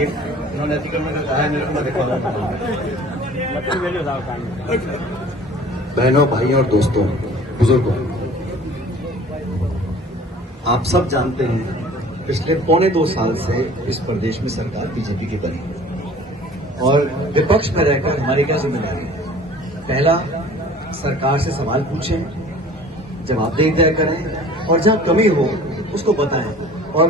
एक उन्होंने अतिक्रमण का कहा है, मेरे को मैं दिखा रहा हूं। बहनों, भाइयों और दोस्तों, बुजुर्गों, आप सब जानते हैं पिछले 1.25 साल से इस प्रदेश में सरकार बीजेपी की बनी और विपक्ष में रहकर हमारी क्या जिम्मेदारी है? पहला, सरकार से सवाल पूछें, जवाबदेही तय करें और जहां कमी हो उसको बताएं। और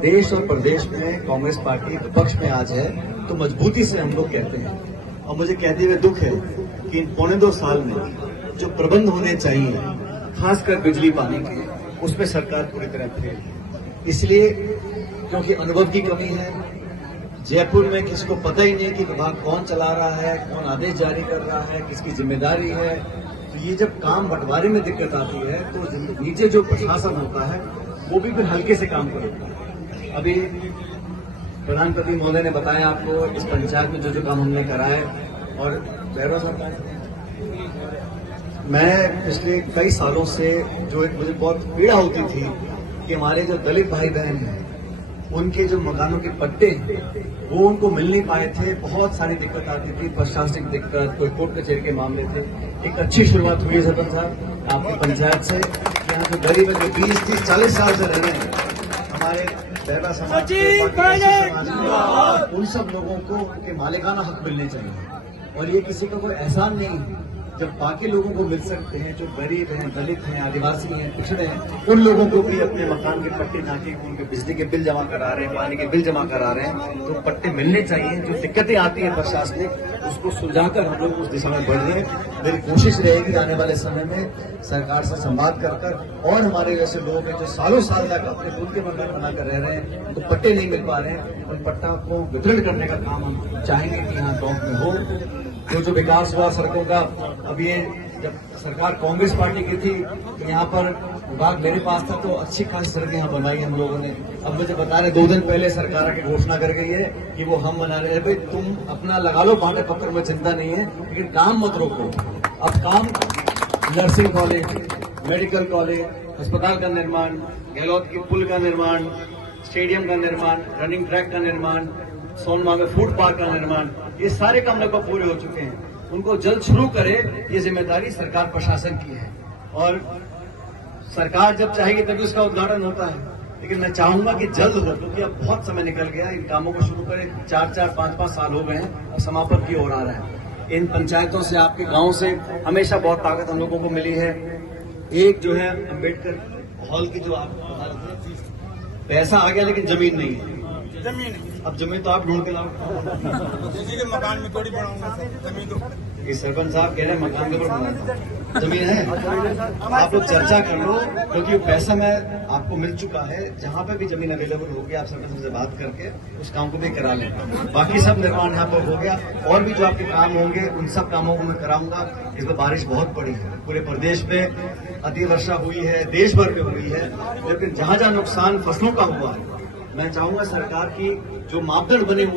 देश और प्रदेश में कांग्रेस पार्टी विपक्ष में आज है तो मजबूती से हम लोग कहते हैं। और मुझे कहते हुए दुख है कि इन 1.25 साल में जो प्रबंध होने चाहिए, खासकर बिजली पानी के, उसमें सरकार पूरी तरह फेल है। इसलिए क्योंकि अनुभव की कमी है, जयपुर में किसी को पता ही नहीं कि विभाग कौन चला रहा है, कौन आदेश जारी कर रहा है, किसकी जिम्मेदारी है। तो ये जब काम बंटवारे में दिक्कत आती है तो नीचे जो प्रशासन होता है वो भी फिर हल्के से काम करेगा। अभी प्रधानमंत्री महोदय ने बताया आपको इस पंचायत में जो काम हमने करा है। और भैरव साहब, मैं पिछले कई सालों से जो एक मुझे बहुत पीड़ा होती थी कि हमारे जो दलित भाई बहन हैं उनके जो मकानों के पट्टे वो उनको मिल नहीं पाए थे। बहुत सारी दिक्कत आती थी, प्रशासनिक दिक्कत, कोई कोर्ट कचहरी के मामले थे। एक अच्छी शुरुआत हुई है सरपंच साहब आपकी पंचायत से। यहाँ जो गरीब है, जो 20, 30, 40 साल से रह रहे हैं, हमारे बहरा समाज उन सब लोगों को उनके मालिकाना हक मिलने चाहिए। और ये किसी का कोई एहसान नहीं, जब बाकी लोगों को मिल सकते हैं, जो गरीब हैं, दलित हैं, आदिवासी हैं, पिछड़े हैं, उन लोगों को भी अपने मकान के पट्टे ताकि उनके बिजली के बिल जमा करा रहे हैं, पानी के बिल जमा करा रहे हैं, तो पट्टे मिलने चाहिए। जो दिक्कतें आती हैं प्रशासनिक, उसको सुलझाकर हम लोग उस दिशा में बढ़ रहे हैं। मेरी कोशिश रहेगी आने वाले समय में सरकार से संवाद कर और हमारे जैसे लोग हैं जो सालों साल तक अपने खुद के मकान बनाकर रह रहे हैं, उनको पट्टे नहीं मिल पा रहे हैं, उन पट्टा को वितरण करने का काम हम चाहेंगे कि यहाँ गाँव में हो। जो विकास हुआ सड़कों का, अब ये जब सरकार कांग्रेस पार्टी की थी तो यहाँ पर विभाग मेरे पास था तो अच्छी खासी सड़कें यहाँ बनाई हम लोगों ने। अब मुझे बता रहे 2 दिन पहले सरकार की घोषणा कर गई है कि वो हम बना रहे हैं। भाई तुम अपना लगा लो भाटे पकड़ में, चिंता नहीं है, लेकिन काम मत रोको। अब काम नर्सिंग कॉलेज, मेडिकल कॉलेज, अस्पताल का निर्माण, गहलोत की पुल का निर्माण, स्टेडियम का निर्माण, रनिंग ट्रैक का निर्माण, सोनमा में फूड पार्क का निर्माण, ये सारे काम लगभग पूरे हो चुके हैं। उनको जल्द शुरू करे, ये जिम्मेदारी सरकार प्रशासन की है। और सरकार जब चाहेगी तभी उसका उद्घाटन होता है, लेकिन मैं चाहूंगा कि जल्द हो, क्योंकि अब बहुत समय निकल गया। इन कामों को शुरू करें, 4-4, 5-5 साल हो गए हैं और समापन की ओर आ रहा है। इन पंचायतों से, आपके गांव से हमेशा बहुत ताकत हम लोगों को मिली है। एक जो है अम्बेडकर हॉल की जो आप बता रहे थे, पैसा आ गया लेकिन जमीन नहीं है। अब जमीन तो आप ढूंढ के लाओ। मकान में थोड़ी बनाऊंगा जमीन तो। ये सरपंच साहब कह रहे हैं मकान के ऊपर बनाना, जमीन है। आप लोग चर्चा कर लो, क्योंकि पैसा मैं आपको मिल चुका है। जहां पे भी जमीन अवेलेबल होगी आप सरपंच से बात करके उस काम को भी करा लें। बाकी सब निर्माण यहाँ पर हो गया। और भी जो आपके काम होंगे उन सब कामों को मैं कराऊंगा। इस बार बारिश बहुत पड़ी है, पूरे प्रदेश में अति वर्षा हुई है, देश भर में हुई है, लेकिन जहां जहां नुकसान फसलों का हुआ है, मैं चाहूंगा सरकार की जो मापदंड बने हुए